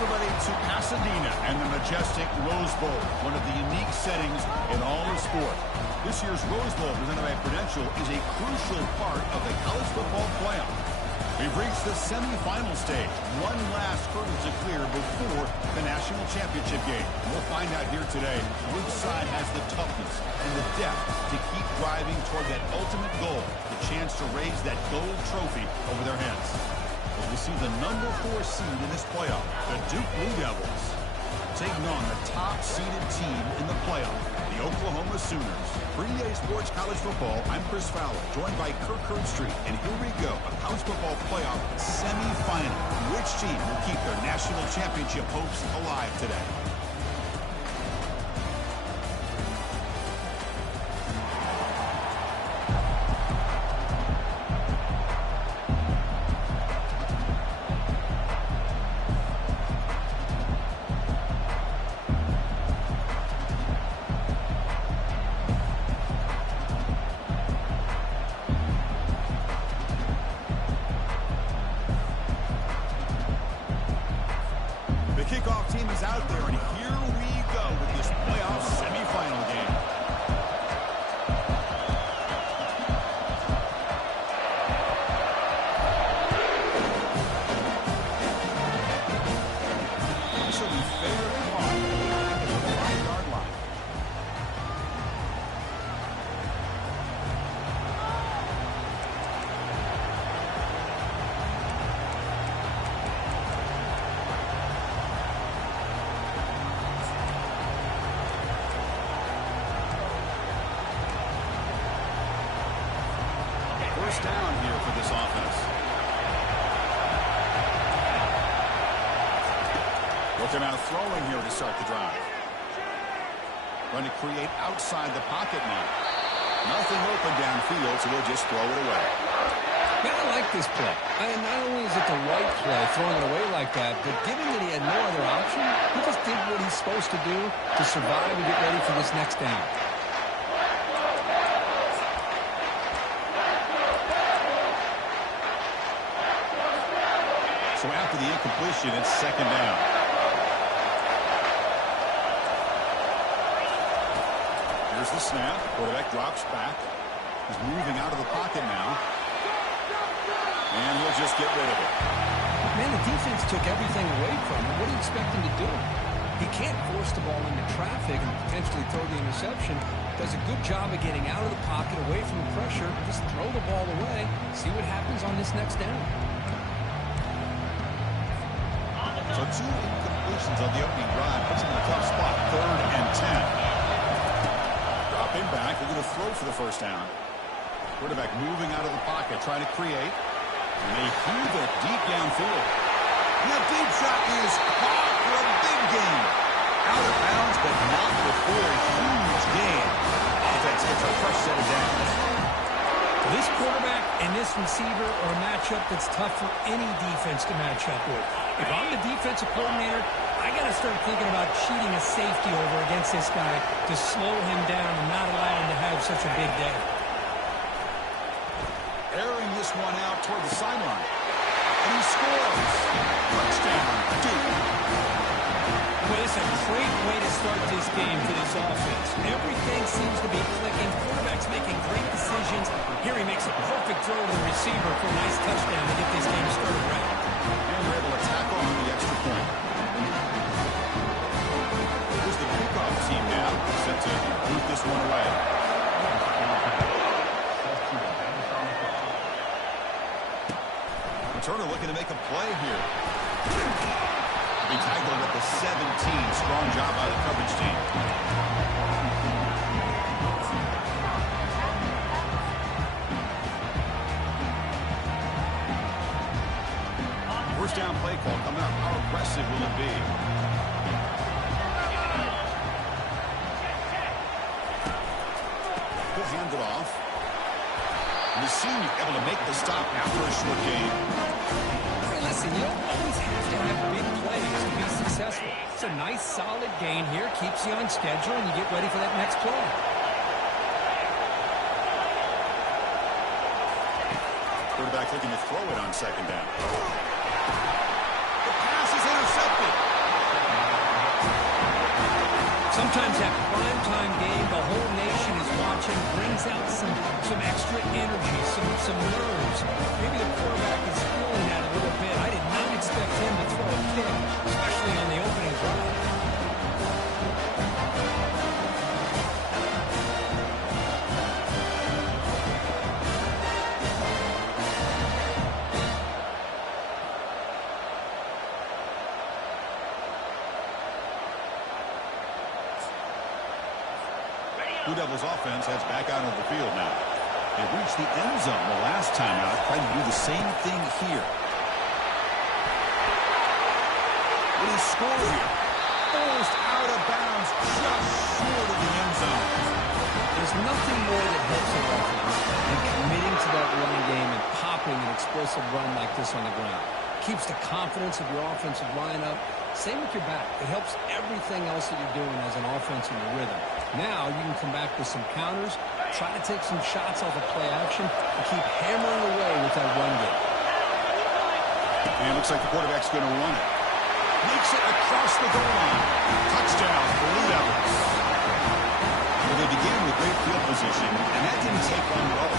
everybody to Pasadena and the majestic Rose Bowl, one of the unique settings in all of sport. This year's Rose Bowl, presented by Prudential, is a crucial part of the college football playoff. We've reached the semifinal stage. One last hurdle to clear before the national championship game. We'll find out here today which side has the toughness and the depth to keep driving toward that ultimate goal, the chance to raise that gold trophy over their heads. As we see the number 4 seed in this playoff, the Duke Blue Devils, taking on the top-seeded team in the playoff, the Oklahoma Sooners. For EA Sports College Football, I'm Chris Fowler, joined by Kirk Herbstreit. And here we go, a college football playoff semifinal. Which team will keep their national championship hopes alive today? Kickoff team is out there, and here we go with this playoff semifinal game. This will be fair and hard at the 5-yard line. First down here for this offense. Looking out throwing here to start the drive. Going to create outside the pocket now. Nothing open downfield, so we'll just throw it away. Man, I like this play. Not only is it the right play, throwing it away like that, but given that he had no other option, he just did what he's supposed to do to survive and get ready for this next down. So after the incompletion, it's second down. Here's the snap. Quarterback drops back. He's moving out of the pocket now. And he'll just get rid of it. Man, the defense took everything away from him. What do you expect him to do? He can't force the ball into traffic and potentially throw the interception. Does a good job of getting out of the pocket, away from the pressure. Just throw the ball away. See what happens on this next down. So 2 incompletions on the opening drive puts him in a tough spot. 3rd and 10. Dropping back. They're going to throw for the first down. Quarterback moving out of the pocket, trying to create. And they heave it deep downfield. And that deep shot is caught for a big gain. Out of bounds, but not before a huge gain. Offense gets a fresh set of downs. This quarterback and this receiver are a matchup that's tough for any defense to match up with. If I'm the defensive coordinator, I got to start thinking about cheating a safety over against this guy to slow him down and not allow him to have such a big day. Airing this one out toward the sideline. And he scores. Touchdown, Duke. Well, it's a great way to start this game for this offense. Everything seems to be clicking. Quarterback's making great decisions. Here he makes a perfect throw to the receiver for a nice touchdown to get this game started right. And they're able to tackle on the extra point. Here's the kickoff team now, set to boot this one away. Turner looking to make a play here. He tackled at the 17. Strong job by the coverage team. First down play call coming up. How aggressive will it be? He'll hand it off. And the senior able to make the stop after a short game. Hey, listen, you don't always have to have big plays to be successful. It's a nice, solid gain here. Keeps you on schedule, and you get ready for that next play. Quarterback looking to throw it on second down. The pass is intercepted. Sometimes that primetime game, the whole nation is watching, brings out some extra energy, some nerves. Maybe the quarterback is feeling that a little bit. I did not expect him to throw a pick, especially on the opening drive. Blue Devils offense heads back out of the field now. They reached the end zone the last time out, trying to do the same thing here. Will he score here? Almost out of bounds, just short of the end zone. There's nothing more that helps an offense than committing to that running game and popping an explosive run like this on the ground. Keeps the confidence of your offensive lineup. Same with your back. It helps everything else that you're doing as an offense in your rhythm. Now you can come back with some counters, try to take some shots off of play action, and keep hammering away with that run game. And it looks like the quarterback's going to run it. Makes it across the goal line. Touchdown, Blue Devils. Well, they began with great field position, and that didn't take long at all.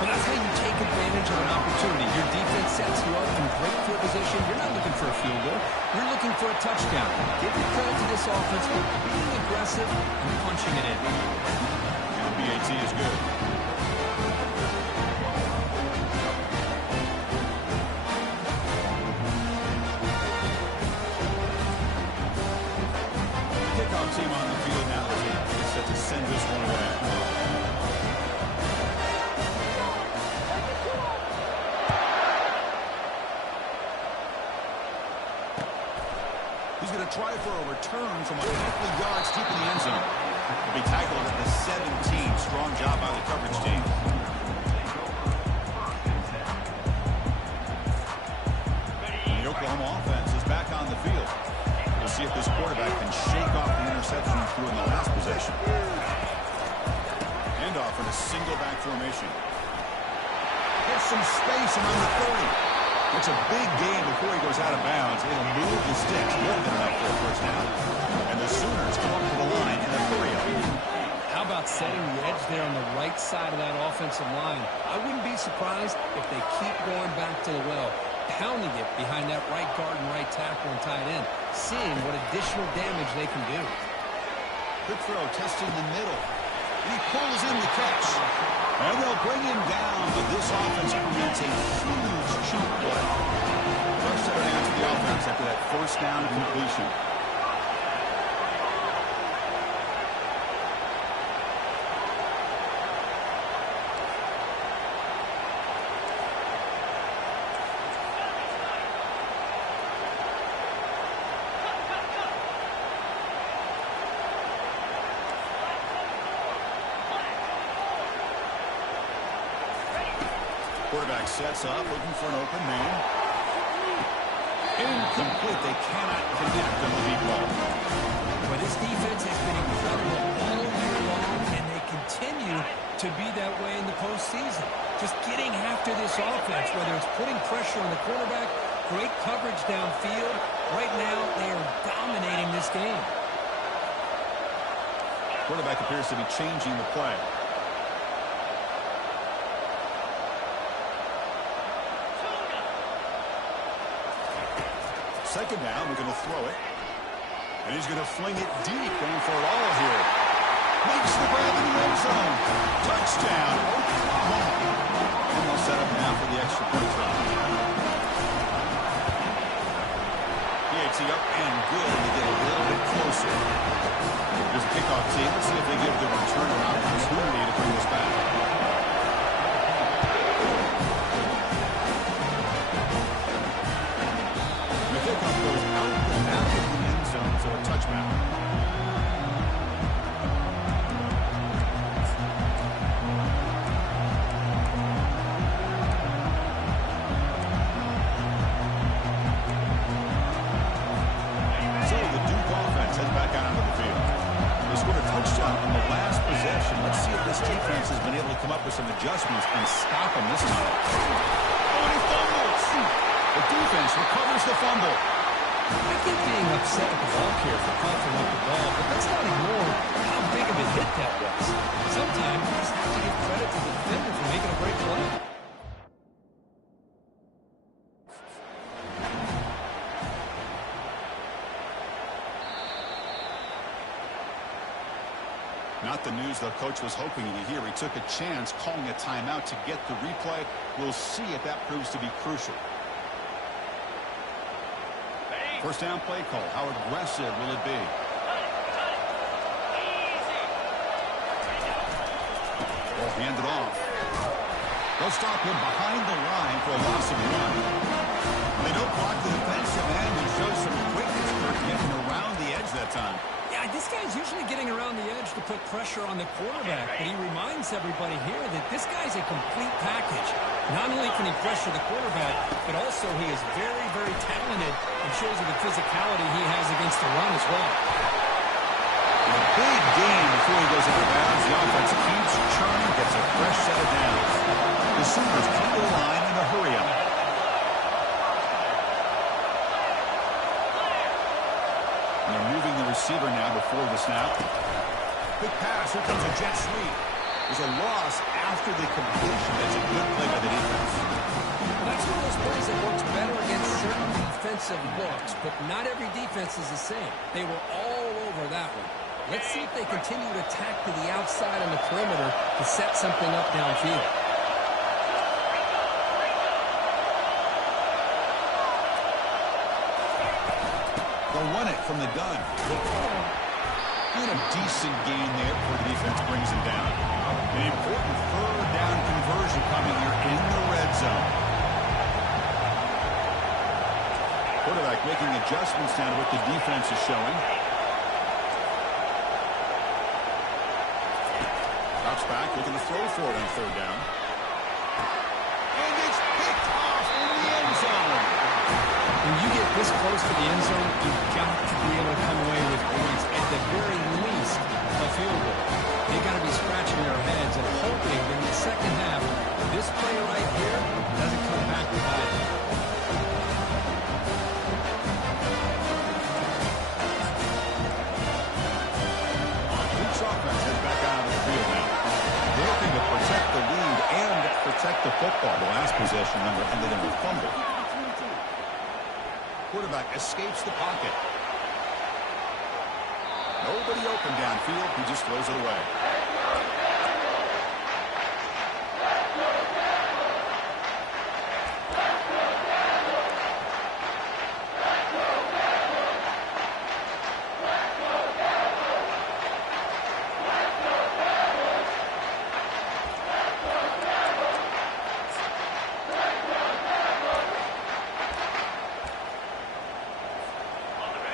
Well, that's how you take advantage of an opportunity. Your defense sets you up in great field position. You're not looking for a field goal. You're looking for a touchdown. Give your credit to this offense for being aggressive and punching it in. And the PAT is good. The kickoff team on the field now is set to send this one away. He's going to try for a return from a couple of yards deep in the end zone. He'll be tackled at the 17. Strong job by the coverage team. And the Oklahoma offense is back on the field. We'll see if this quarterback can shake off the interception he threw in the last possession. Handoff in a single back formation. Gets some space around the 30. It's a big game before he goes out of bounds. It'll move the sticks more than enough for a first down. And the Sooners come up to the line in a hurry up. How about setting the edge there on the right side of that offensive line? I wouldn't be surprised if they keep going back to the well, pounding it behind that right guard and right tackle and tight end, seeing what additional damage they can do. Good throw, testing the middle. He pulls in the catch. And they'll bring him down, but this offense creates a huge chunk play. First set of downs for the offense after that first down completion. Quarterback sets up, looking for an open man. Incomplete. They cannot connect on the deep ball. But this defense has been incredible all year long, and they continue to be that way in the postseason. Just getting after this offense, whether it's putting pressure on the quarterback, great coverage downfield. Right now, they are dominating this game. Quarterback appears to be changing the play. Second down, we're going to throw it. And he's going to fling it deep, going for it all here. Makes the grab in the end zone. Touchdown, Oklahoma. And they'll set up now for the extra point try. PAT up and good to get a little bit closer. There's a kickoff team. Let's see if they give the return an opportunity to bring this back. So a touchback. So the Duke offense heads back out onto the field. They scored a touchdown on the last possession. Let's see if this defense has been able to come up with some adjustments and stop them this time. Oh, and he fumbles! The defense recovers the fumble. I get being upset with the ball care for coughing up the ball, but let's not ignore how big of a hit that was. Sometimes you just have to give credit to the defender for making a great play. Not the news the coach was hoping to hear. He took a chance calling a timeout to get the replay. We'll see if that proves to be crucial. First down play call. How aggressive will it be? Well, hand it off. They'll stop him behind the line for a loss of 1. They don't block the defensive end and show some quickness for getting around the edge that time. Yeah, this guy's usually getting around the edge to put pressure on the quarterback, but he reminds everybody here that this guy's a complete package. Not only can he pressure the quarterback, but also he is very, very talented and shows you the physicality he has against the run as well. A big gain before he goes out of bounds. The offense keeps churning, gets a fresh set of downs. The Sooners come to the line in a hurry-up. They're moving the receiver now before the snap. Quick pass. Here comes a jet sweep. There's a loss after the completion. That's a good play by the defense. Well, that's one of those plays that works better against certain defensive looks, but not every defense is the same. They were all over that one. Let's see if they continue to attack to the outside on the perimeter to set something up downfield. They'll run it from the gun. And a decent gain there before the defense brings him down. An important third down conversion coming here in the red zone. Quarterback making adjustments now to what the defense is showing. Drops back, looking to throw for it on third down. And it's picked off in the end zone. When you get this close to the end zone, you've got to be able to come away with points, at the very least, a field goal. They've got to be scratching their heads and hoping that in the second half, this play right here doesn't come back to bite them. Luke's offense heads back out of the field now. They're looking to protect the lead and protect the football. The last possession number ended in a fumble. Quarterback escapes the pocket. Nobody open downfield. He just throws it away.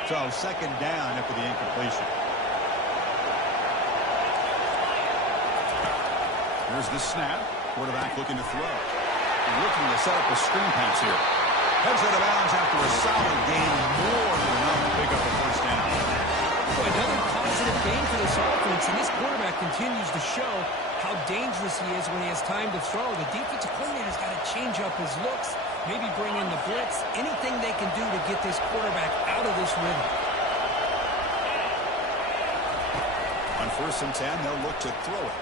So second down after the incompletion. Here's the snap. Quarterback looking to throw. Looking to set up a screen pass here. Heads out of bounds after a solid gain. More than enough to pick up a first down. Boy, another positive gain for this offense, and this quarterback continues to show how dangerous he is when he has time to throw. The defensive coordinator's got to change up his looks, maybe bring in the blitz, anything they can do to get this quarterback out of this rhythm. On 1st and 10, they'll look to throw it.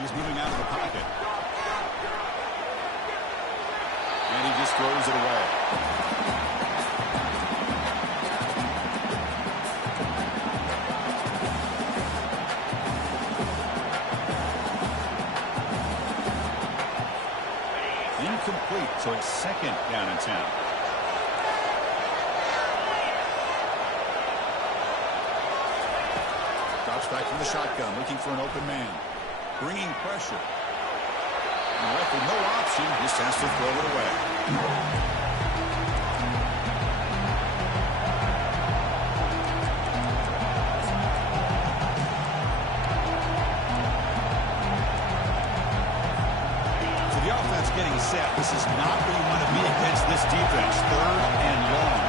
He's moving out of the pocket. And he just throws it away. Incomplete, so it's second down and 10. Drops back from the shotgun, looking for an open man. Bringing pressure. And left with no option, just has to throw it away. So the offense getting set. This is not where you want to be against this defense. Third and long.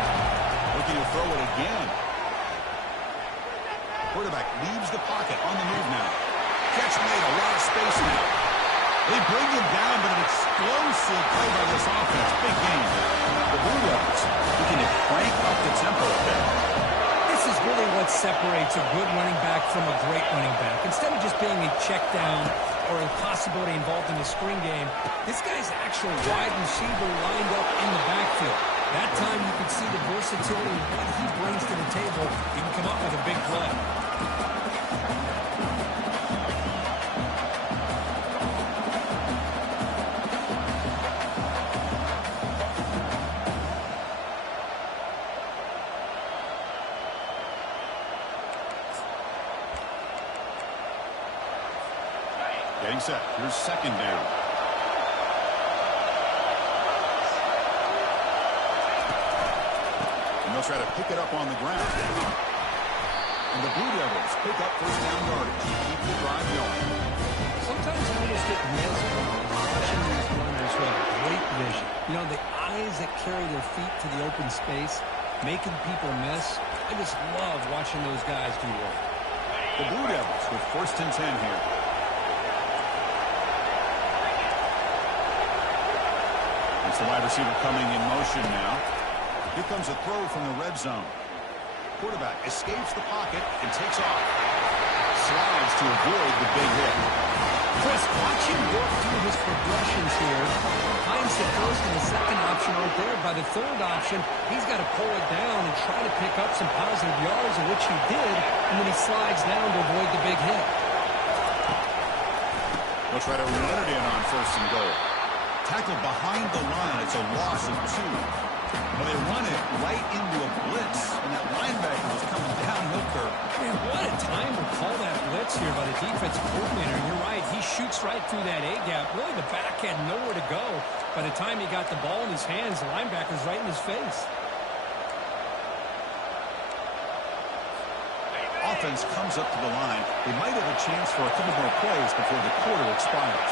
Looking to throw it again. Quarterback leaves the pocket on the move now. Catch made, a lot of space now. They bring him down, but an explosive play by this offense. Big game. The Blue Devils looking to crank up the tempo a bit. This is really what separates a good running back from a great running back. Instead of just being a check down or a possibility involved in the screen game, this guy's actual wide receiver lined up in the backfield. That time you can see the versatility of what he brings to the table. He can come up with a big play. Getting set. Here's second down. And they'll try to pick it up on the ground. And the Blue Devils pick up first down yardage to keep the drive going. Sometimes I almost get mesmerized watching these runners who have great vision. You know, the eyes that carry their feet to the open space, making people miss. I just love watching those guys do work. The Blue Devils with first and 10 here. It's the wide receiver coming in motion now. Here comes a throw from the red zone. Quarterback escapes the pocket and takes off. Slides to avoid the big hit. Chris, watch him work through his progressions here. Finds the first and the second option aren't there. By the third option, he's got to pull it down and try to pick up some positive yards, of which he did, and then he slides down to avoid the big hit. They'll try to run it in on first and goal. Tackled behind the line. It's a loss of 2. Well, they run it right into a blitz, and that linebacker was coming downhill curve. Man, what a time to call that blitz here by the defensive coordinator. You're right. He shoots right through that A-gap. Really, the back had nowhere to go. By the time he got the ball in his hands, the linebacker's right in his face. Offense comes up to the line. They might have a chance for a couple more plays before the quarter expires.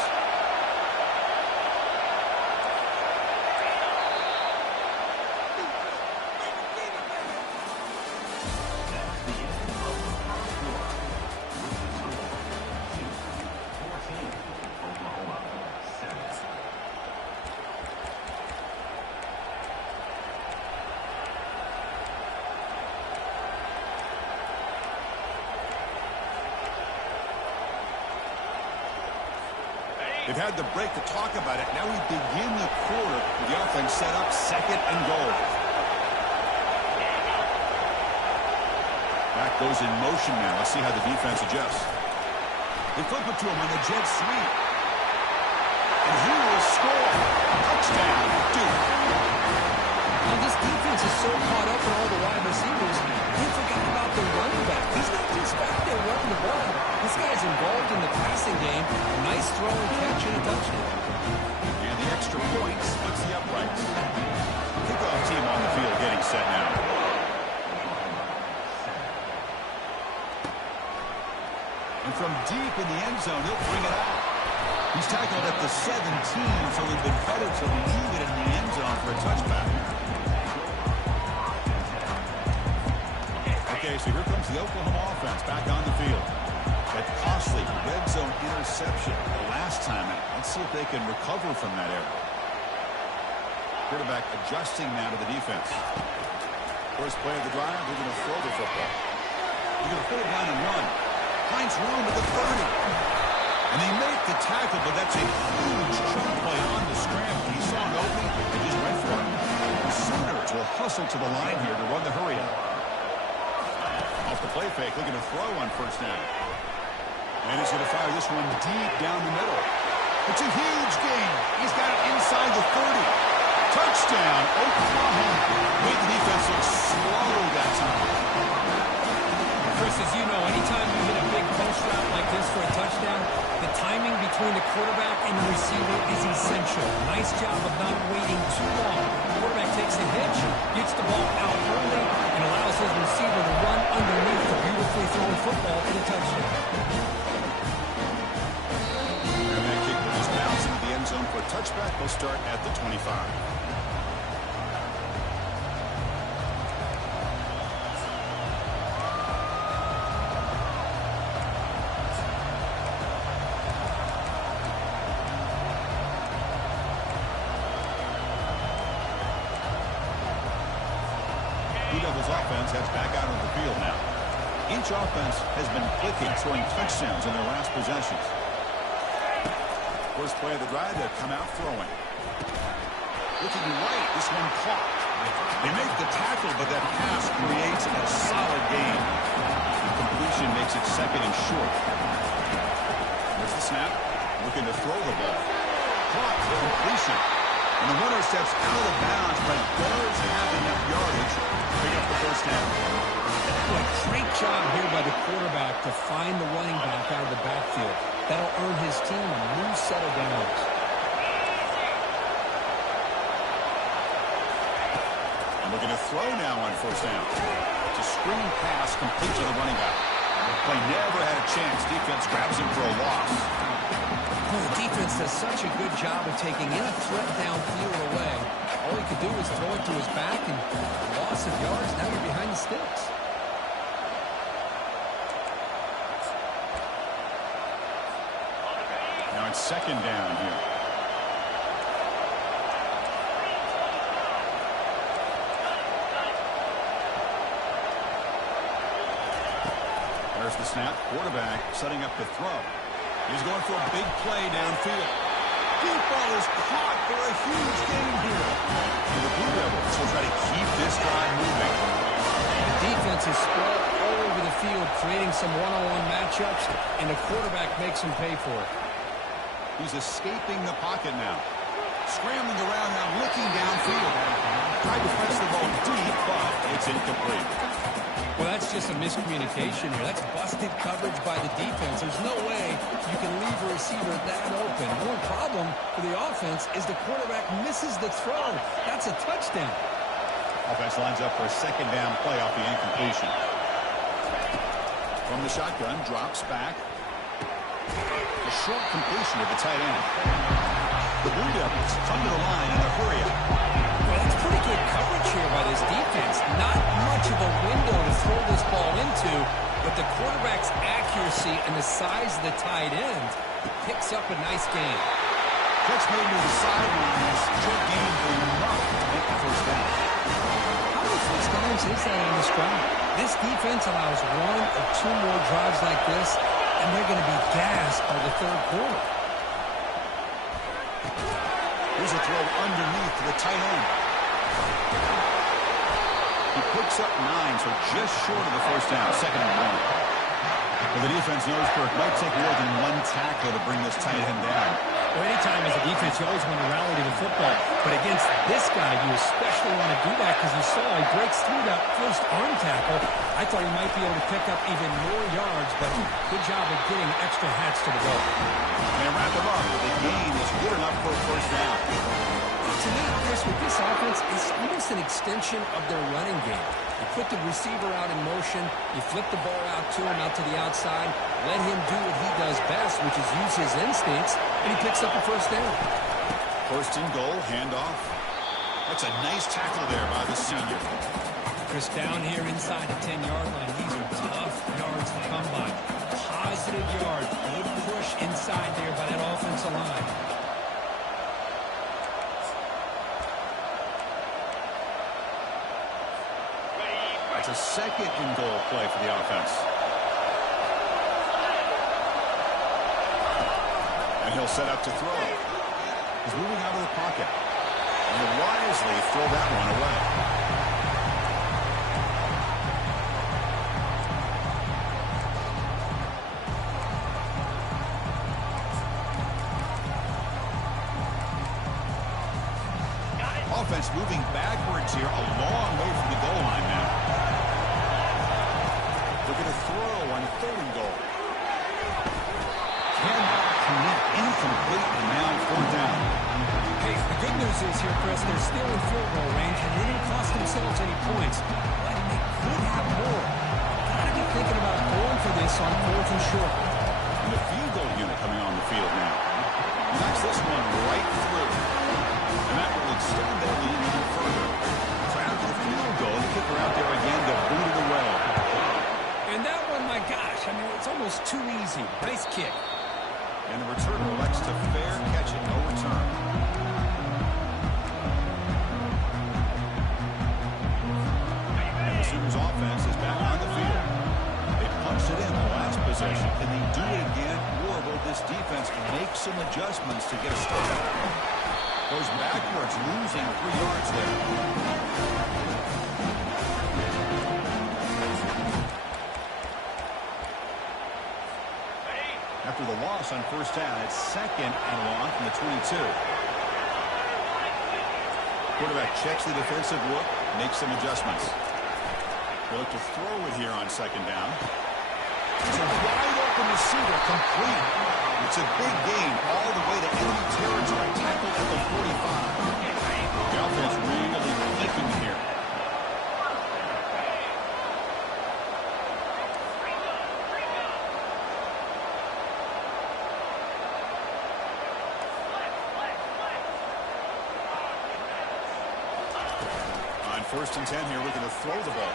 They've had the break to talk about it. Now we begin the quarter with the offense set up second and goal. Back goes in motion now. Let's see how the defense adjusts. They flip it to him on the jet sweep. And he will score. Touchdown, Duke. Now, this defense is so caught up in all the wide receivers, they forgot about the running back. He's not just back there running the ball. This guy's involved in the passing game. Nice throw and catch and a touchdown. And the extra point splits the uprights. Kickoff team on the field getting set now. And from deep in the end zone, he'll bring it out. He's tackled at the 17, so it would have been better to leave it in the end zone for a touchback. Okay, so here comes the Oklahoma offense back on the field. That costly red zone interception the last time out. Let's see if they can recover from that error. Quarterback adjusting now to the defense. First play of the drive, they're going to throw the football. They're going to put it down and run. Finds room at the 30. And they make the tackle, but that's a huge chunk play on the scramble. He saw an opening and just went for it. The Sooners will hustle to the line here to run the hurry up. Off the play fake, looking to throw on first down. And he's going to fire this one deep down the middle. It's a huge gain. He's got it inside the 30. Touchdown, Oklahoma. Made the defense look slow that time. Chris, as you know, anytime you hit a big post route like this for a touchdown, the timing between the quarterback and the receiver is essential. Nice job of not waiting too long. The quarterback takes a hitch, gets the ball out early, and allows his receiver to run underneath the beautifully thrown football for the touchdown. And that kick will just bounce into the end zone for a touchback. They'll start at the 25. Devils offense heads back out of the field now. Each offense has been clicking, scoring touchdowns in their last possessions. First play of the drive, they come out throwing. Looking right, this one caught. They make the tackle, but that pass creates a solid gain. The completion makes it second and short. There's the snap. Looking to throw the ball. Caught for completion. And the runner steps out of bounds, but does have enough yardage to pick up the first down. What a great job here by the quarterback to find the running back out of the backfield. That'll earn his team a new set of downs. And looking to throw now on first down. It's a screen pass complete to the running back. The play never had a chance. Defense grabs him for a loss. Well, the defense does such a good job of taking any threat downfield away. All he could do was throw it to his back, and loss of yards. Now you're behind the sticks. Now it's second down here. There's the snap. Quarterback setting up the throw. He's going for a big play downfield. Deep ball is caught for a huge gain here. And the Blue Devils will try to keep this drive moving. The defense is spread all over the field, creating some one-on-one matchups, and the quarterback makes him pay for it. He's escaping the pocket now. Scrambling around now, looking downfield. Tried to press the ball deep, but it's incomplete. Well, that's just a miscommunication here. That's busted coverage by the defense. There's no way you can leave a receiver that open. The only problem for the offense is the quarterback misses the throw. That's a touchdown. Offense lines up for a second down play off the incompletion. From the shotgun, drops back. A short completion to the tight end. The Blue Devils come to the line in a hurry up. Well, that's pretty good coverage here by this defense. Not much of a window to throw this ball into, but the quarterback's accuracy and the size of the tight end picks up a nice gain. Catch made to the sidelines. Short gain for enough to make the first down. How many first downs is that on this drive? This defense allows one or two more drives like this, and they're going to be gassed by the third quarter. Here's a throw underneath to the tight end. He picks up 9, so just short of the first down, second and 1. Well, the defense knows Kirk might take more than one tackle to bring this tight end down. Well, anytime as a defense, you always want to rally to the football. But against this guy, you especially want to do that because you saw he breaks through that first arm tackle. I thought he might be able to pick up even more yards, but good job of getting extra hats to the belt. And wrap him up. The gain is good enough for a first down. To me, Chris, with this offense, it's almost an extension of their running game. You put the receiver out in motion, you flip the ball out to him, out to the outside, let him do what he does best, which is use his instincts, and he picks up a first down. First and goal, handoff. That's a nice tackle there by the senior. Chris, down here inside the 10-yard line, these are tough yards to come by. Positive yards, good push inside there by that offensive line. That's a second and goal play for the offense. And he'll set up to throw. He's moving out of the pocket. And he'll wisely throw that one away. Offense moving backwards here, a long way from the goal line now. They're going to throw on third and goal. Cannot connect, incomplete, and now fourth down. Hey, the good news is here, Chris, they're still in field goal range, and they didn't cost themselves any points. But they could have more. Gotta be thinking about going for this on fourth and short. And the field goal unit coming on the field now. Knocks this one right through. And that will extend their lead even further. Crowd to the field goal. The kicker out there again to boot it away. And that one, my gosh, I mean, it's almost too easy. Nice kick. And the returner elects to fair catch it, no return. And the possession. Can they do it again, or will this defense make some adjustments to get a start? Goes backwards, losing 3 yards there. After the loss on first down, it's 2nd and long from the 22. Quarterback checks the defensive look, makes some adjustments. They'll look to throw it here on 2nd down. It's a wide open receiver, complete. It's a big gain all the way to enemy territory. Tackled at the 45. The offense really clicking here. On 1st and 10 here, looking to throw the ball.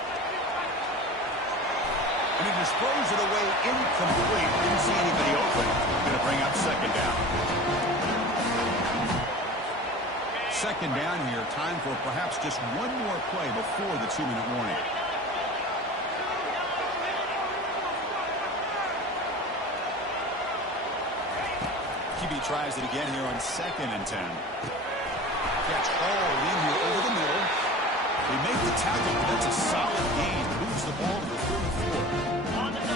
And he just throws it away incomplete. Didn't see anybody open. Going to bring up 2nd down. 2nd down here. Time for perhaps just one more play before the 2-minute warning. QB tries it again here on 2nd and 10. Catch hauled in here over the middle. They make the tackle, but that's a solid gain. Moves the ball to the 34.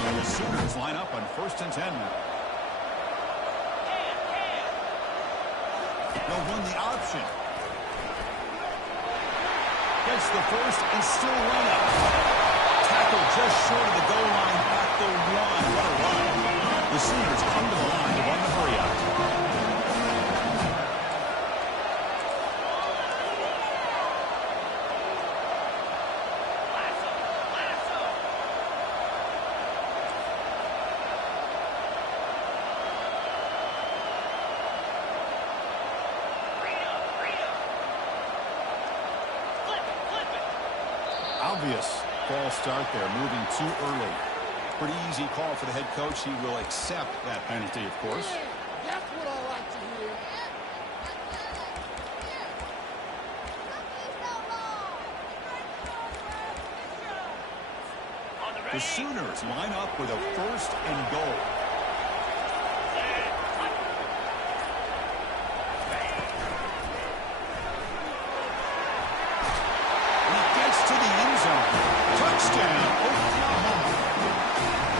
And the Sooners line up on 1st and 10 now. They'll run the option. Gets the first and still run up. Tackle just short of the goal line at the 1. What a run. The Sooners come to the line to run the hurry up. Obvious false start there, moving too early. Pretty easy call for the head coach. He will accept that penalty, of course. That's what I like to hear. The Sooners line up with a 1st and goal. Touchdown, Oklahoma.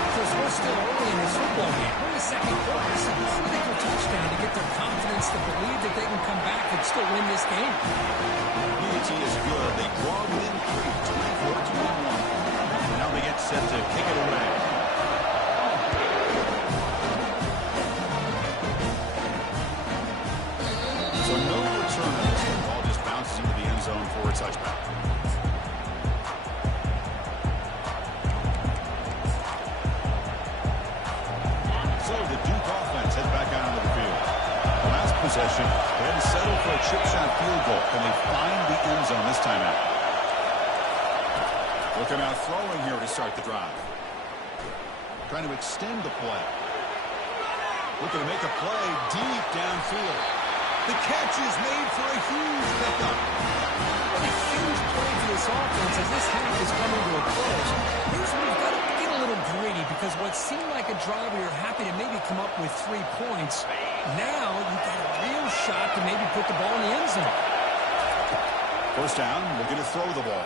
Because we're still early in this football game. We're in the 2nd quarter. It's a critical touchdown to get their confidence to believe that they can come back and still win this game. Unity is good. They draw within 3, 24-21. Now they get set to kick it away. So no return on this one. Ball just bounces into the end zone for a touchback. Possession. Then settle for a chip shot field goal. Can they find the end zone this time out? Looking out throwing here to start the drive. Trying to extend the play. Looking to make a play deep downfield. The catch is made for a huge pickup. What a huge play for this offense as this half is coming to a close. Here's where you've got to get a little greedy because what seemed like a drive where you're happy to maybe come up with 3 points, now you've got a real shot to maybe put the ball in the end zone. 1st down, looking to throw the ball.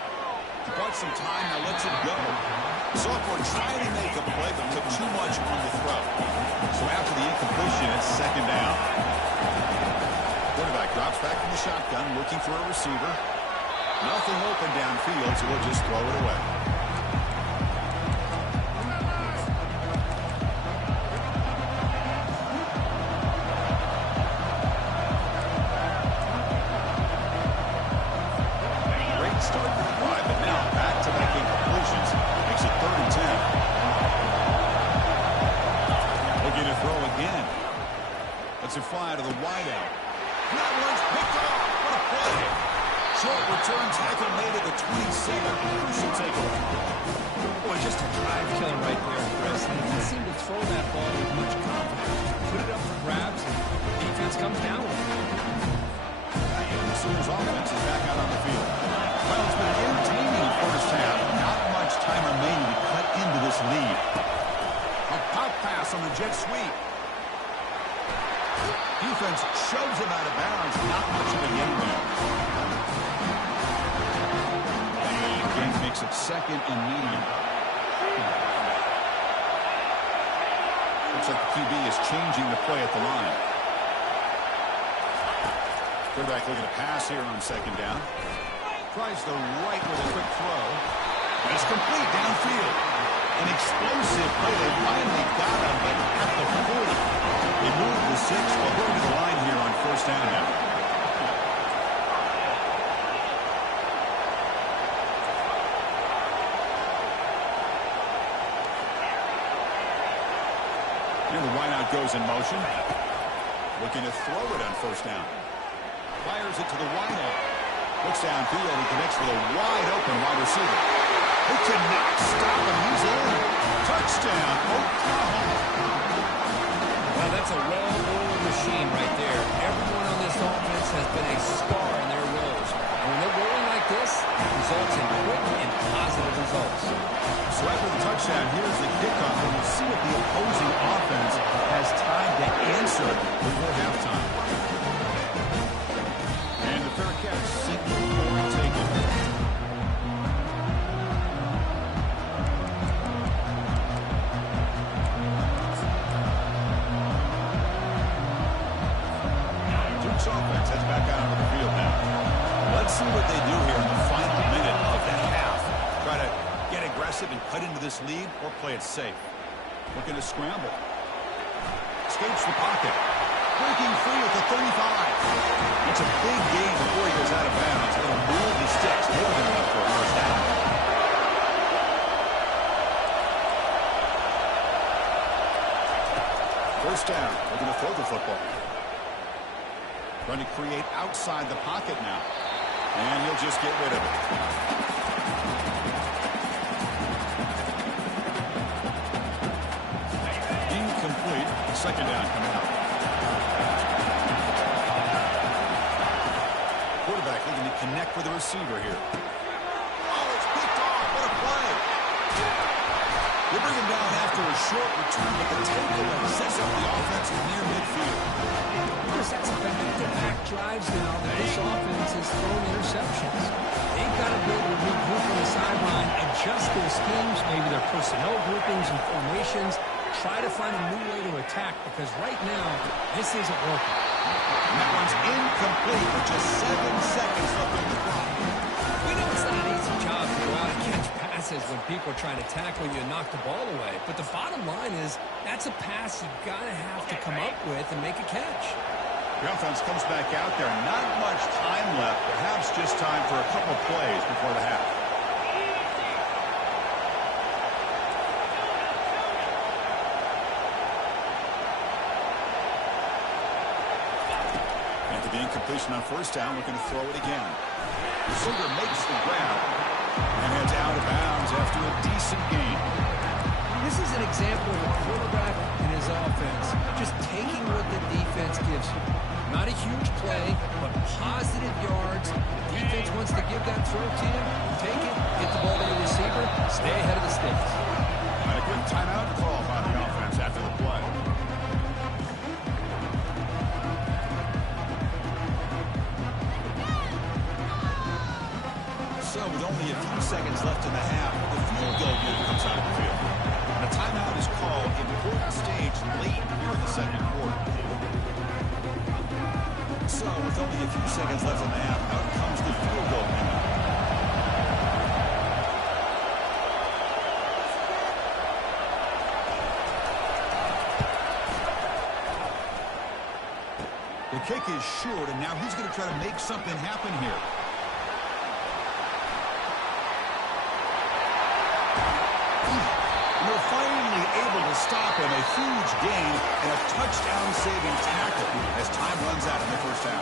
He bought some time, now lets it go. Sophomore trying to make a play, but took too much on the throw. So after the incompletion, it's 2nd down. Quarterback drops back from the shotgun, looking for a receiver. Nothing open downfield, so we'll just throw it away. It's a fly to the wideout. That one's picked off. What a play. Short return tackle made at the 27. Crucial takeaway. Boy, just a drive killer right there, Chris. And he seemed to throw that ball with much confidence. Put it up for grabs, and defense comes down with it. And the Sooners offense is back out on the field. Well, it's been an entertaining first half. Not much time remaining to cut into this lead. A pop pass on the jet sweep. Defense shoves him out of bounds. Not much of a gain there. Gain makes it second and medium. Looks like the QB is changing the play at the line. Quarterback looking to pass here on second down. Tries the right with a quick throw. And it's complete downfield. An explosive play. They finally got him, but at the 40. They moved the 6, but going to the line here on first down now. Here the wideout goes in motion. Looking to throw it on first down. Fires it to the wideout. Looks downfield and connects with a wide-open wide receiver. They cannot stop him. He's in. Touchdown, Oklahoma. Well, that's a well-oiled machine right there. Everyone on this offense has been a star in their roles. And when they're rolling like this, it results in quick and positive results. So after the touchdown, here's the kickoff, and we'll see what the opposing offense has time to answer before halftime. And the fair catch, single point taken. Duke's offense heads back out onto the field now. Let's see what they do here in the final minute of the half. Try to get aggressive and cut into this lead or play it safe. Looking to scramble. Escapes the pocket. Breaking free at the 35. It's a big gain before he goes out of bounds. It'll move the sticks more than enough for a first down. First down. Looking to throw the football. Trying to create outside the pocket now. And he'll just get rid of it. Incomplete. Second down coming up. Quarterback looking to connect with the receiver here. Oh, it's picked off. What a play. They bring him down after a short return, but the takeaway sets up the offense near midfield. That's back-to-back drives now that this offense has thrown interceptions. They've got to be able to regroup on the sideline, adjust their schemes, maybe their personnel groupings and formations, try to find a new way to attack, because right now, this isn't working. And that one's incomplete with just 7 seconds left on the clock. We know it's not an easy job to go out and catch passes when people are trying to tackle you and knock the ball away. But the bottom line is, that's a pass you've got to have to come up with and make a catch. The offense comes back out there. Not much time left. Perhaps just time for a couple plays before the half. After the incompletion on first down, looking to throw it again. Receiver makes the grab and heads out of bounds after a decent gain. This is an example of a quarterback and his offense just taking what the defense gives you. Not a huge play, but positive yards. The defense wants to give that throw to you. Take it, get the ball to the receiver, stay ahead of the sticks. And a quick timeout call by the offense after the play. So with only a few seconds left in the half, the field goal unit comes out of the field. And a timeout is called. Important stage late here in the second quarter. So with only a few seconds left in the half, out comes the field goal unit. The kick is short, and now he's going to try to make something happen here. We're finally able to stop him. A huge gain and a touchdown-saving tackle as time runs out in the first half.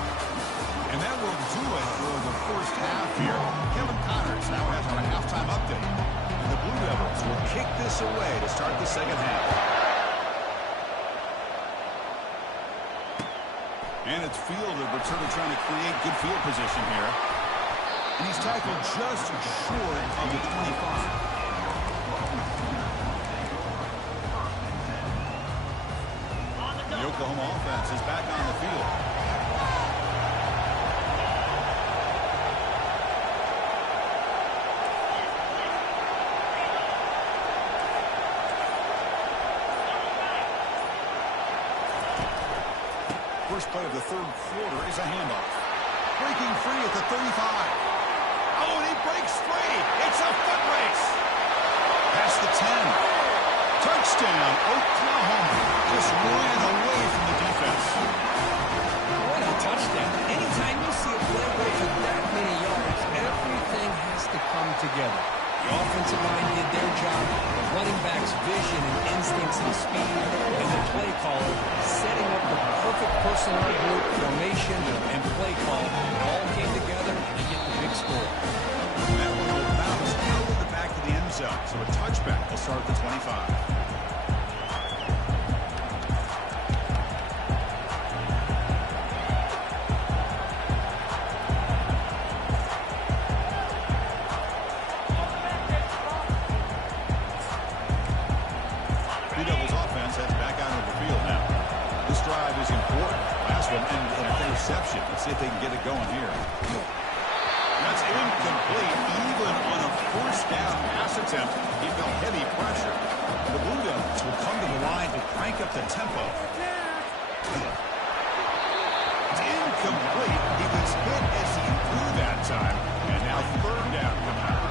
And that will do it for the first half here. Kevin Connors now has our halftime update. And the Blue Devils will kick this away to start the second half. And it's Fielder returning, trying to create good field position here. And he's tackled just short of the 25. Oklahoma offense is back on the field. First play of the third quarter is a handoff. Breaking free at the 35. Oh, and he breaks free. It's a foot race. Past the 10. Touchdown, Oklahoma. Just ran away from the defense. What a touchdown. Anytime you see a play go for that many yards, everything has to come together. The offensive line did their job, the running back's vision and instincts and speed, and the play caller setting up the perfect personnel group, formation, and play call. It all came together to get the big score. That one will bounce out of the back of the end zone, so a touchback will start at the 25. Let's see if they can get it going here. That's incomplete. Even on a first down pass attempt, he felt heavy pressure. The Blue Devils will come to the line to crank up the tempo. It's incomplete. He was hit as he threw that time. And now third down coming up.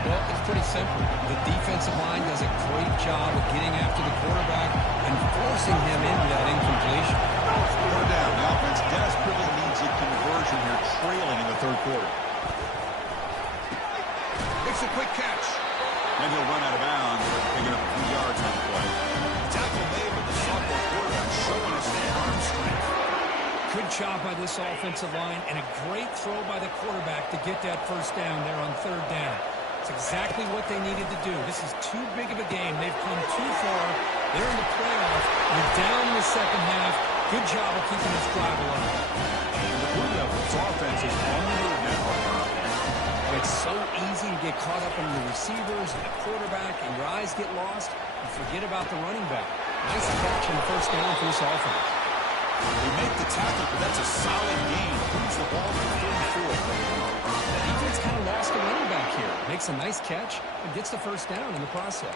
Well, it's pretty simple. The defensive line does a great job of getting after the quarterback and forcing him into that incompletion. Third down. The offense desperately needs a conversion here, trailing in the third quarter. Makes a quick catch. And he'll run out of bounds, picking up a few yards on the play. Tackle made with the sophomore quarterback showing us the arm strength. Good job by this offensive line and a great throw by the quarterback to get that first down there on third down. It's exactly what they needed to do. This is too big of a game. They've come too far. They're in the playoff. You're down in the second half. Good job of keeping this drive alive. And the Blue Devils offense is on the move now. It's so easy to get caught up in the receivers and the quarterback, and your eyes get lost. You forget about the running back. Nice catch and first down for this offense. They make the tackle, but that's a solid gain. Moves the ball to 34. The defense kind of lost the running back here. Makes a nice catch and gets the first down in the process.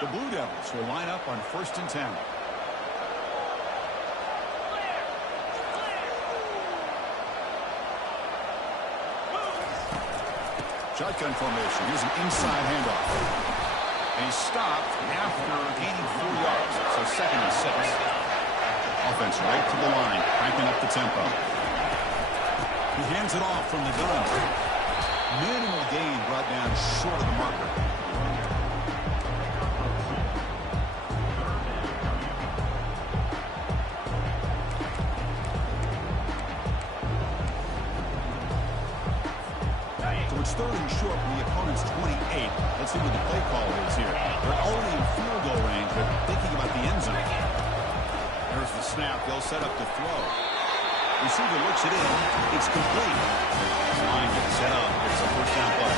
The Blue Devils will line up on 1st and 10. Shotgun formation. Here's an inside handoff. And he's stopped after gaining 4 yards. So 2nd and 6. Offense right to the line, cranking up the tempo. He hands it off from the gun. Minimal gain brought down short of the marker. So it's 3rd and short from the opponent's 28. Let's see what the play call is here. They're already in field goal range, but thinking about the end zone. There's the snap. They'll set up to throw. Receiver looks it in. It's complete. Line gets set up. It's a first down play.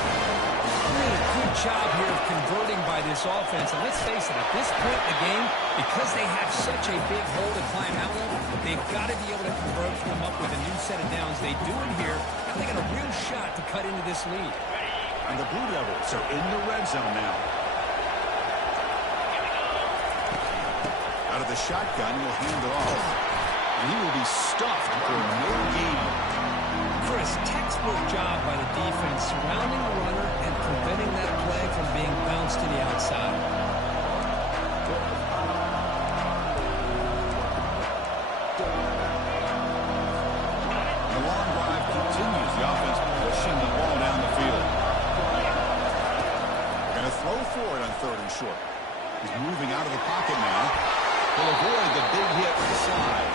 Really good job here of converting by this offense. And let's face it, at this point in the game, because they have such a big hole to climb out of, they've got to be able to convert to come up with a new set of downs. They do it here, and they got a real shot to cut into this lead. And the Blue Devils are in the red zone now. Out of the shotgun, he'll hand it off. And he will be stuffed for no gain. Chris, textbook job by the defense surrounding the runner and preventing that play from being bounced to the outside. The long drive continues. The offense pushing the ball down the field. They're going to throw for it on 3rd and short. He's moving out of the pocket now. He'll avoid the big hit with the slide.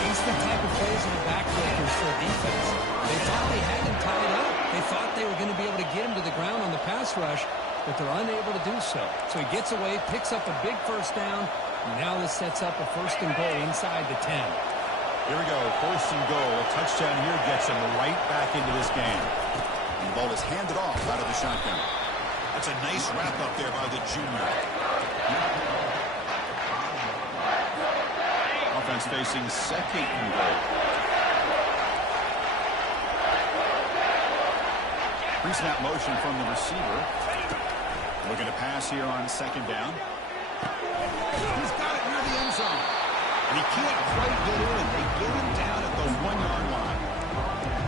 These are the type of plays that are backbreakers for a defense. They thought they had him tied up. They thought they were going to be able to get him to the ground on the pass rush, but they're unable to do so. So he gets away, picks up a big first down, and now this sets up a 1st and goal inside the 10. Here we go, 1st and goal. A touchdown here gets him right back into this game. And the ball is handed off out of the shotgun. That's a nice wrap-up there by the junior. Offense facing second and goal. Pre-snap motion from the receiver. Looking to pass here on second down. He's got it near the end zone. And he can't quite get in. They get him down at the 1-yard line.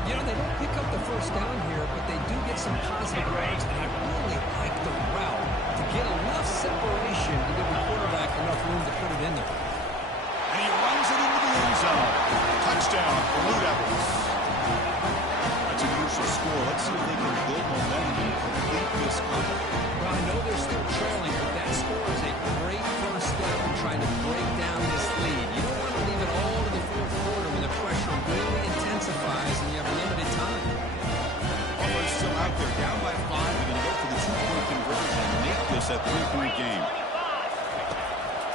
You know, they don't pick up the first down here, but they do get some positive yards, and I really like the route to get enough separation to give the quarterback enough room to put it in there. And he runs it into the end zone. Touchdown, Blue Devils. That's a crucial score. Let's see if they can build momentum and complete this cover. Well, I know they're still trailing, but that score is a great first step in trying to break down this lead. You don't want to leave it all to the fourth quarter when the pressure really intensifies and you have limited time. Almost still out there, down by 5. They're going to go for the 2-point conversion and make this a 3-point game.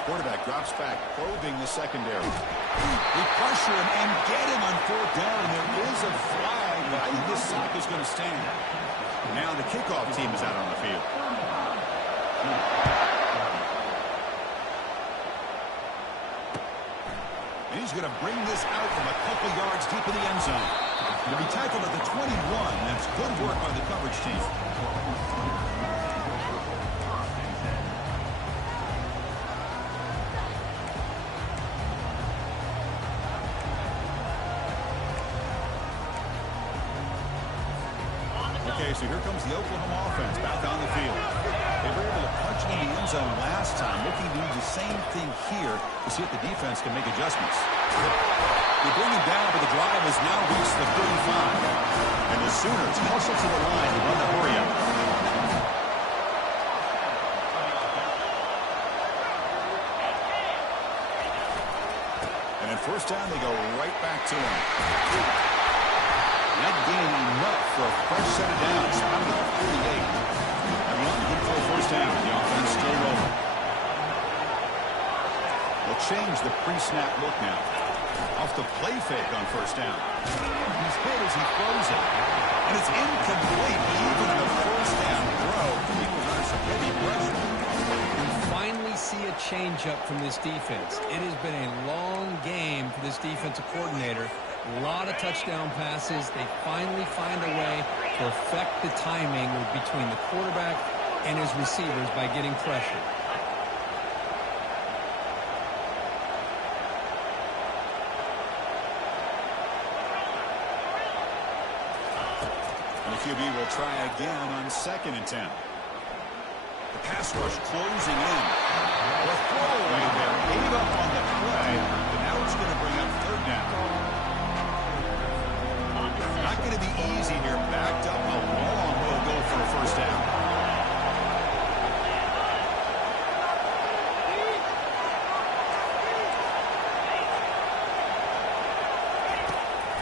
Quarterback drops back, probing the secondary. They pressure him and get him on fourth down, and there is a flag, but I think this sack is going to stand. Now the kickoff team is out on the field. And he's going to bring this out from a couple yards deep in the end zone. He'll be tackled at the 21. That's good work by the coverage team. Okay, so here comes the Oklahoma offense back on the field. They were able to punch in the end zone last time, looking to do the same thing here to see if the defense can make adjustments. They bring him down, but the drive has now reached the 35. And the Sooners hustle to the line to run the hurry-up. And at first down, they go right back to him. That gain enough for a fresh set of downs. Out of the 38. And one good for a first down. The offense still rolling. They'll change the pre-snap look now. Off the play fake on first down. He's hit as he throws it. And it's incomplete even on a first down throw. He was under some heavy pressure. We finally see a change-up from this defense. It has been a long game for this defensive coordinator. A lot of touchdown passes. They finally find a way to affect the timing between the quarterback and his receivers by getting pressure. And the QB will try again on 2nd and 10. The pass rush closing in. The throwaway there. Gave up on the play. And now it's going to bring up 3rd down. Not going to be easy here. Backed up a long way to go for a first down.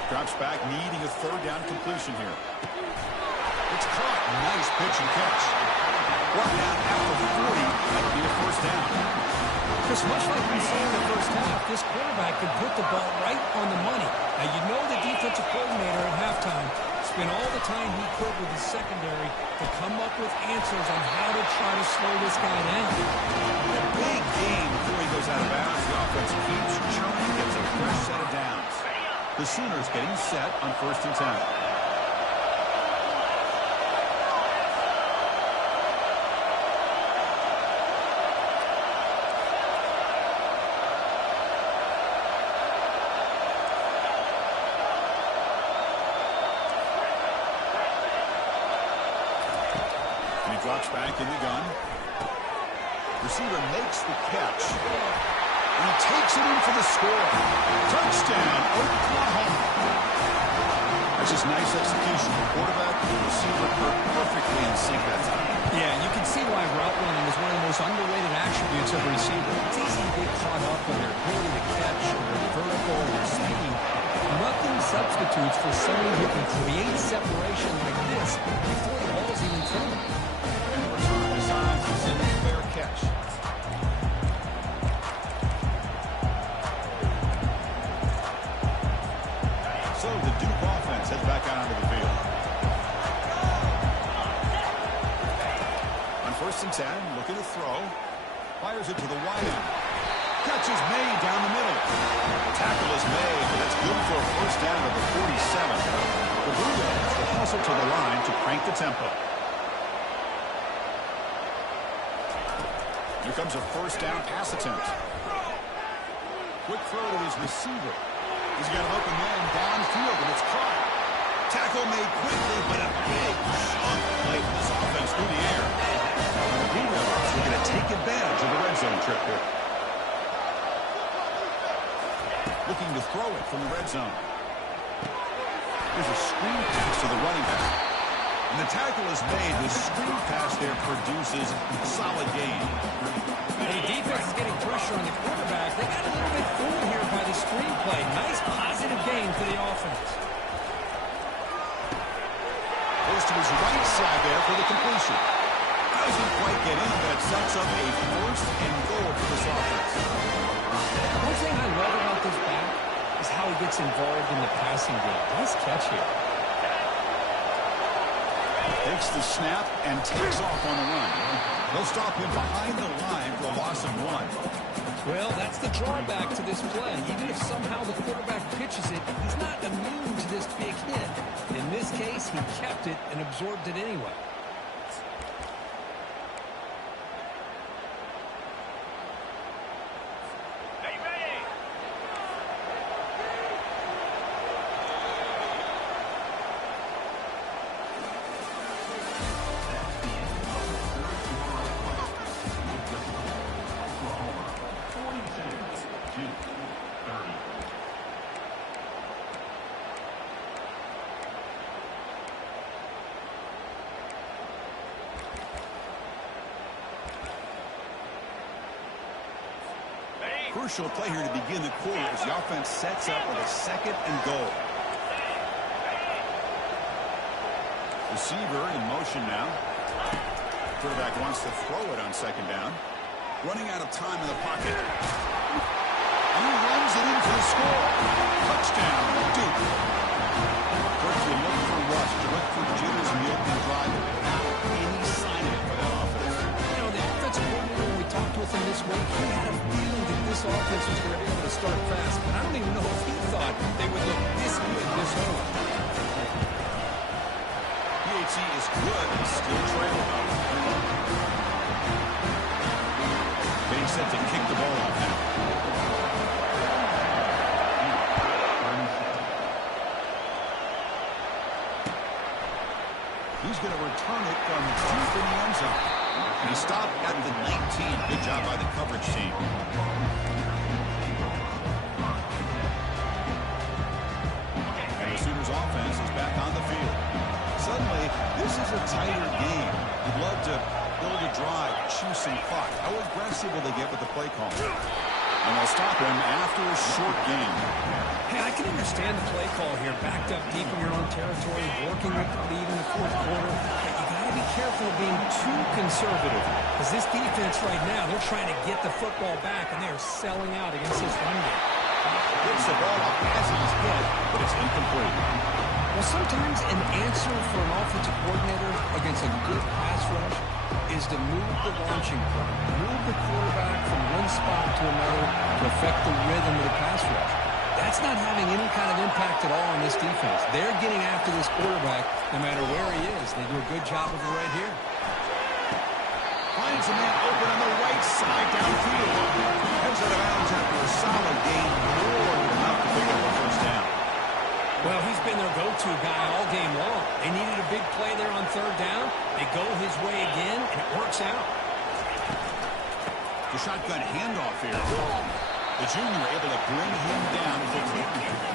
Drops back, needing a 3rd down completion here. It's caught. Nice pitch and catch. Brought down after 40. That'll be a first down. Because much like we saw in the first half, this quarterback could put the ball right on the money. Now, you know the defensive coordinator at halftime spent all the time he could with his secondary to come up with answers on how to try to slow this guy down. A big game before he goes out of bounds. The offense keeps churning, gets a fresh set of downs. The Sooners getting set on 1st and 10. Drops back in the gun. Receiver makes the catch. And he takes it in for the score. Touchdown, Oklahoma. That's just nice execution. The quarterback and the receiver were perfectly in sync that time. Yeah, you can see why route running is one of the most underrated attributes of a receiver. It's easy to get caught up in their ability to catch or their vertical or their speed. Nothing substitutes for someone who can create separation like this before the ball's even thrown. Fair catch. So the Duke offense heads back out onto the field. Fires it to the wide end. Catch is made down the middle. Tackle is made, but that's good for a first down at the 47. The Bulldogs will hustle to the line to crank the tempo. Here comes a first down pass attempt. Quick throw to his receiver. He's got an open man downfield, and it's caught. Tackle made quickly, but a big chunk play for this offense through the air. The Bulldogs are going to take advantage of the red zone trip here. Looking to throw it from the red zone. There's a screen pass to the running back. And the tackle is made. The screen pass there produces solid gain. The defense is getting pressure on the quarterback. They got a little bit fooled here by the screen play. Nice positive gain for the offense. Goes to his right side there for the completion. Doesn't quite get in, but it sets up a first and goal for this offense. One thing I love about this back is how he gets involved in the passing game. Nice catch here. Takes the snap and takes off on the run. They'll stop him behind the line for a loss of 1. Well, that's the drawback to this play. Even if somehow the quarterback pitches it, he's not immune to this big hit. In this case, he kept it and absorbed it anyway. Crucial play here to begin the quarter as the offense sets up with a second and goal. Receiver in motion now. Quarterback wants to throw it on second down. Running out of time in the pocket. And he runs it in for the score. Touchdown, Duke. First you look for Rush to look for jitters in the opening drive without any sign of it for that offense. You know, the offensive coordinator, when we talked with him this week, he had a feeling that this offense was going to be able to start fast. But I don't even know if he thought they would look this good this early. PAT is good, but still trailing. Getting set to kick the ball off now. He's going to return it from deep in the end zone. And he stopped at the 19. Good job by the coverage team. And the Sooners offense is back on the field. Suddenly, this is a tighter game. You'd love to build a drive, choose some clock. How aggressive will they get with the play call? And they'll stop him after a short game. Hey, I can understand the play call here. Backed up deep in your own territory, working with the lead in the fourth quarter. But you got to be careful of being too conservative. Because this defense right now, they're trying to get the football back, and they're selling out against this run game. Gets the ball off as his head, but it's incomplete. Well, sometimes an answer for an offensive coordinator against a good pass rush is to move the launching point, move the quarterback from one spot to another to affect the rhythm of the pass rush. That's not having any kind of impact at all on this defense. They're getting after this quarterback no matter where he is. They do a good job of it right here. Finds a man open on the right side downfield. Heads out of bounds after a solid gain, more than enough to pick up a first down. Well, he's been their go-to guy all game long. They needed a big play there on third down. They go his way again, and it works out. The shotgun handoff here. The junior able to bring him down quickly.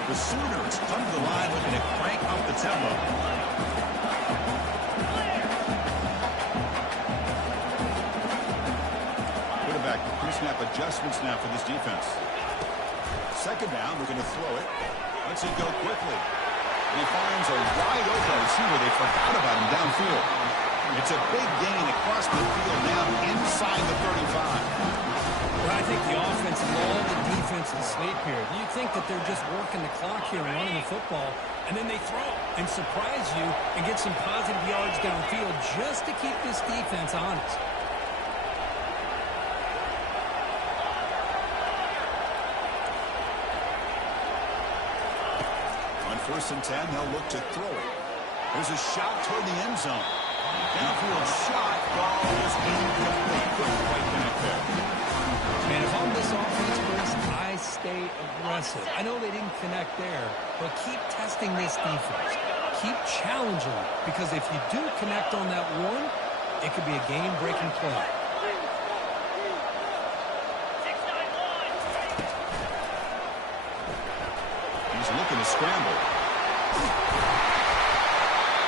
The Sooners come to the line looking to crank up the tempo. Quarterback pre-snap adjustments now for this defense. Second down, we're going to throw it. Lets it go quickly. And he finds a wide open receiver. They forgot about him downfield. It's a big gain across the field now inside the 35. Well, I think the offense lulled the defense to sleep here. You think that they're just working the clock here and running the football, and then they throw and surprise you and get some positive yards downfield just to keep this defense honest. 1st and 10, they'll look to throw it. There's a shot toward the end zone. Downfield shot. Ball is incomplete. Couldn't quite connect there. Man, if I'm this offense, Chris, I stay aggressive. I know they didn't connect there, but keep testing this defense. Keep challenging them, because if you do connect on that one, it could be a game-breaking play. He's looking to scramble.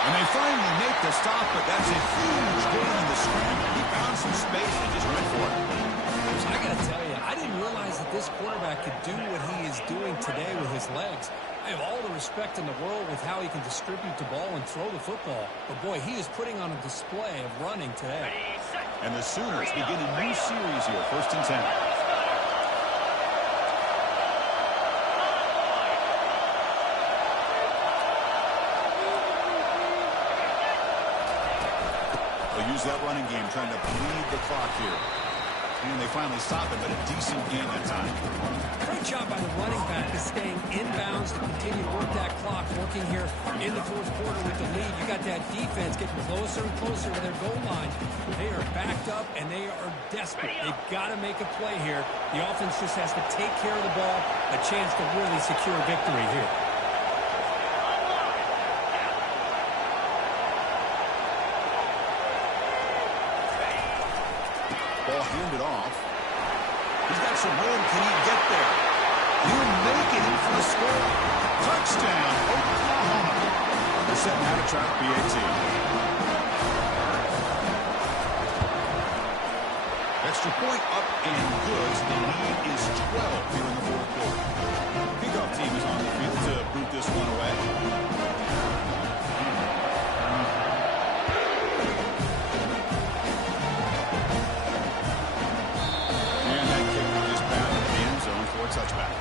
And they finally make the stop, but that's a huge gain in the scramble. He found some space and just went for it. I got to tell you, I didn't realize that this quarterback could do what he is doing today with his legs. I have all the respect in the world with how he can distribute the ball and throw the football. But, boy, he is putting on a display of running today. And the Sooners begin a new series here, 1st and 10. They'll use that running game, trying to bleed the clock here. And they finally stop it, but a decent game that time. Great job by the running back is staying inbounds to continue to work that clock, working here in the 4th quarter with the lead. You got that defense getting closer and closer to their goal line. They are backed up, and they are desperate. They've got to make a play here. The offense just has to take care of the ball, a chance to really secure victory here. Ball handed off. He's got some room. Can he get there? He'll make it in for the score. Touchdown, Oklahoma. They're setting out to try to PAT. Extra point up and good. The lead is 12 here in the 4th quarter. Kickoff team is on the field to boot this one away. Touchback.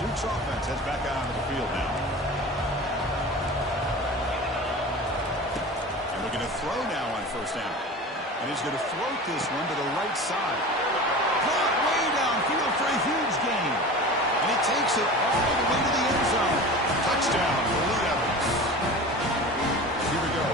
Duke's offense heads back out onto the field now. And looking to throw now on 1st down. And he's going to float this one to the right side. Caught way downfield for a huge gain. And he takes it all the way to the end zone. Touchdown, Lee Evans. Here we go.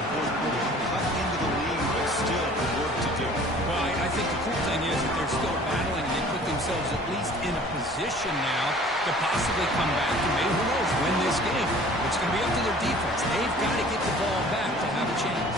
Cut into the lead, but still work to do. Well, I think the cool thing is that they're still battling, and they put themselves at least in a position now to possibly come back and maybe, who knows, win this game. It's going to be up to their defense. They've got to get the ball back to have a chance.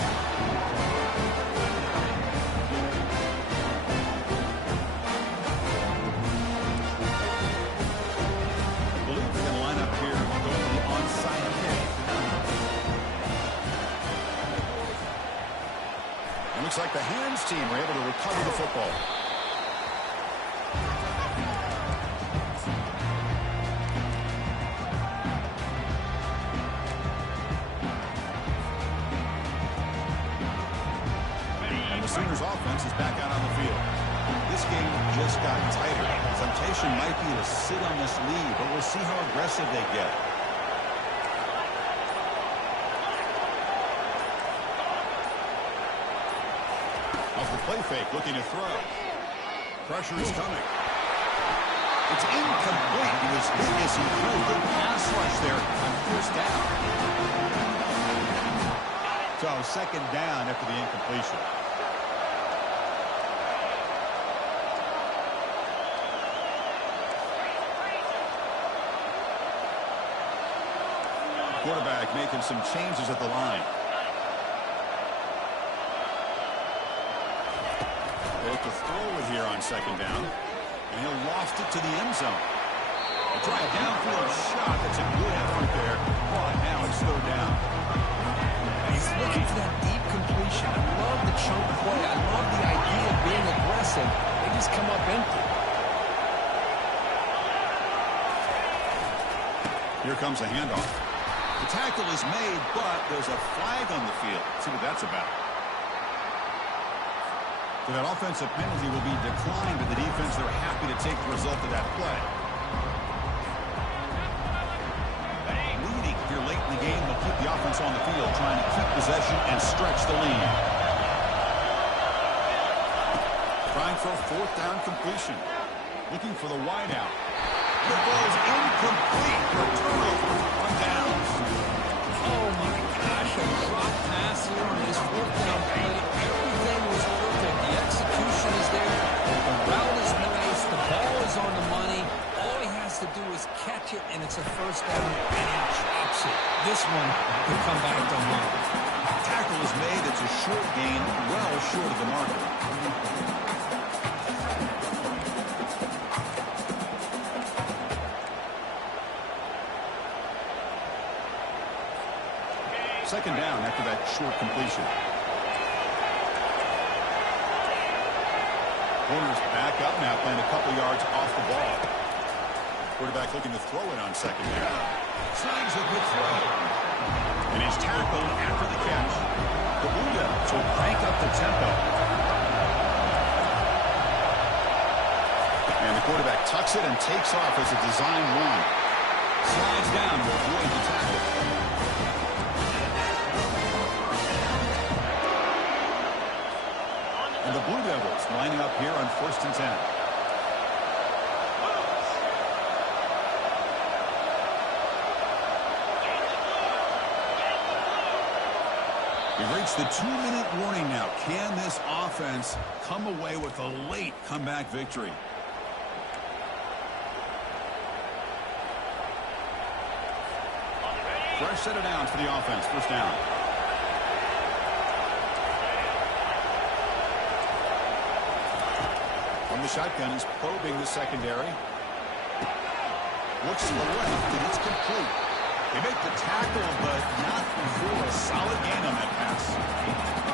Looks like the hands team were able to recover the football. And the Sooners offense is back out on the field. This game just got tighter. The temptation might be to sit on this lead, but we'll see how aggressive they get. Play fake, looking to throw. Pressure is coming. It's incomplete. He was missing through. Good pass rush there on 1st down. So 2nd down after the incompletion. Quarterback making some changes at the line. To throw it here on 2nd down, and he'll loft it to the end zone. A drive downfield shot. That's a good effort there. But now it's 3rd down. And he's looking for that deep completion. I love the chunk play. I love the idea of being aggressive. They just come up empty. Here comes a handoff. The tackle is made, but there's a flag on the field. Let's see what that's about. So that offensive penalty will be declined by the defense. They're happy to take the result of that play. Leading here late in the game, they'll keep the offense on the field, trying to keep possession and stretch the lead. trying for a fourth down completion. Looking for the wide out. The ball's incomplete for turnover on downs. Oh, my gosh, a drop pass here on this fourth down play. Everything was perfect. The execution is there. The route is nice. The ball is on the money. All he has to do is catch it, and it's a first down, and he drops it. This one could come back to home. Tackle is made. It's a short gain, well short of the marker. Second down after that short completion. Corners back up now, playing a couple yards off the ball. Quarterback looking to throw it on second down. Slides a good throw. And he's tackled after the catch. The Blue Devils will crank up the tempo. And the quarterback tucks it and takes off as a design run. Slides down to avoid the tackle. And the Blue Devils lining up here on 1st and 10. We've reached the 2-minute warning now. Can this offense come away with a late comeback victory? Fresh set of downs for the offense. First down. From the shotgun, he's probing the secondary. Looks to the left, and it's complete. They make the tackle, but not before a solid gain on that pass.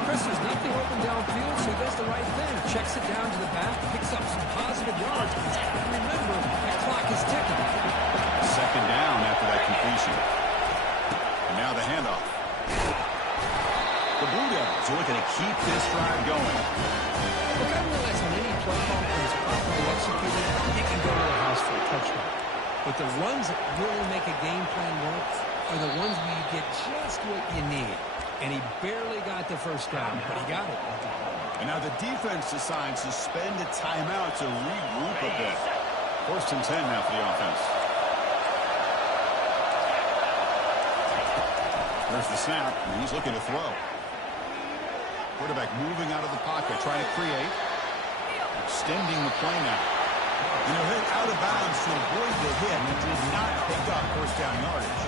Chris, there's nothing open downfield, so he does the right thing. Checks it down to the back, picks up some positive yards. And remember, the clock is ticking. Second down after that completion. And now the handoff. The Blue Devils are looking to keep this drive going. Look, I realize on any play call that is properly executed, you can go to the house for a touchdown. But the runs that really make a game plan work are the ones where you get just what you need. And he barely got the first down, but he got it. And now the defense decides to spend a timeout to regroup a bit. 1st and 10 now for the offense. There's the snap, and he's looking to throw. Quarterback moving out of the pocket, trying to create. Extending the play now. And he'll hit out of bounds to avoid the hit and did not pick up first down yardage.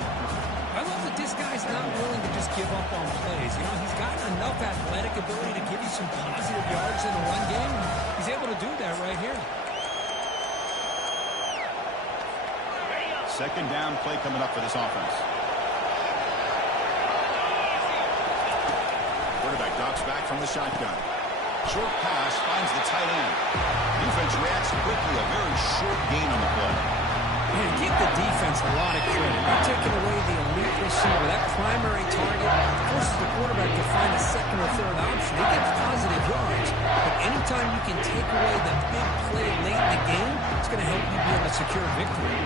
I love that this guy's not willing to just give up on plays. You know, he's got enough athletic ability to give you some positive yards in the run game. He's able to do that right here. Second down play coming up for this offense. Quarterback drops back from the shotgun. Short pass finds the tight end. Defense reacts quickly. A very short gain on the play. Man, give the defense a lot of credit. You're taking away the elite receiver. That primary target forces the quarterback to find a second or third option. He gets positive yards, but anytime you can take away the big play late in the game, it's going to help you be able to secure victory.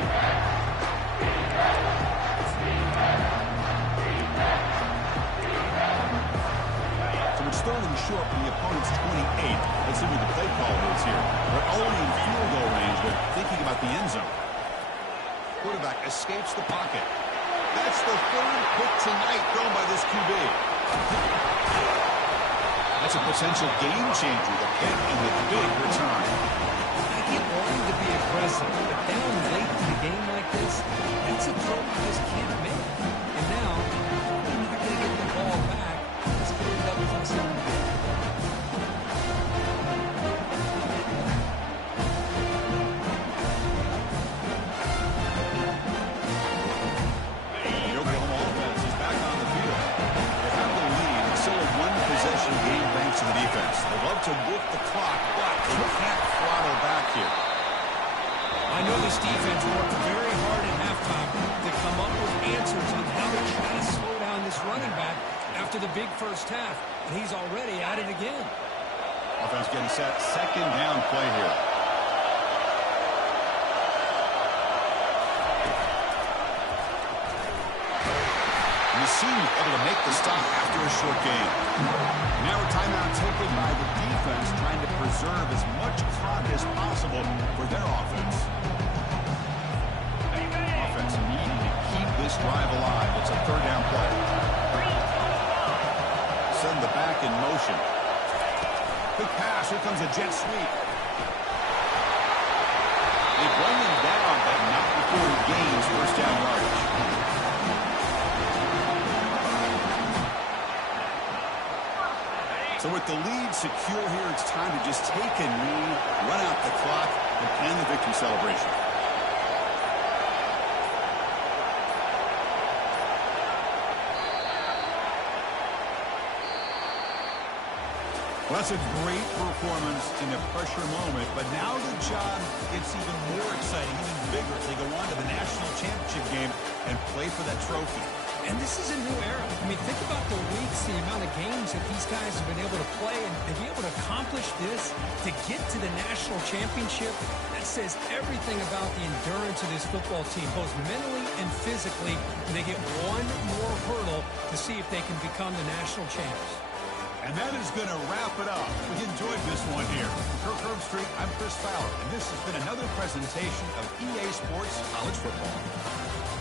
Third and short from the opponent's 28. Let's see what the play call is here. They're only in field goal range, but thinking about the end zone. Quarterback escapes the pocket. That's the third pick tonight thrown by this QB. That's a potential game changer. The pick and the big return. I get wanting to be aggressive, but down late in the game like this, that's a throw you just can't make. And now, you're not going to get the ball back. It's going to double touchdown. The Oklahoma offense is back on the field. They have the lead. It's still a one-possession game thanks to the defense. They love to work the clock, but they can't throttle back here. I know this defense worked very hard at halftime to come up with answers on how to try to slow down this running back after the big first half, and he's already at it again. Offense getting set. Second down play here. And the senior able to make the stop after a short gain. Now a timeout taken by the defense, trying to preserve as much clock as possible for their offense. Offense needing to keep this drive alive. It's a third down play. Send the back in motion. Quick pass. Here comes a jet sweep. They run him down, but not before he gains first down yardage. So with the lead secure here, it's time to just take a knee, run out the clock, and end the victory celebration. Well, that's a great performance in a pressure moment, but now the job gets even more exciting, even bigger as they go on to the national championship game and play for that trophy. And this is a new era. I mean, think about the weeks, the amount of games that these guys have been able to play, and to be able to accomplish this, to get to the national championship, that says everything about the endurance of this football team, both mentally and physically. And they get one more hurdle to see if they can become the national champs. And that is going to wrap it up. We enjoyed this one here. For Kirk Herbstreit, I'm Chris Fowler, and this has been another presentation of EA Sports College Football.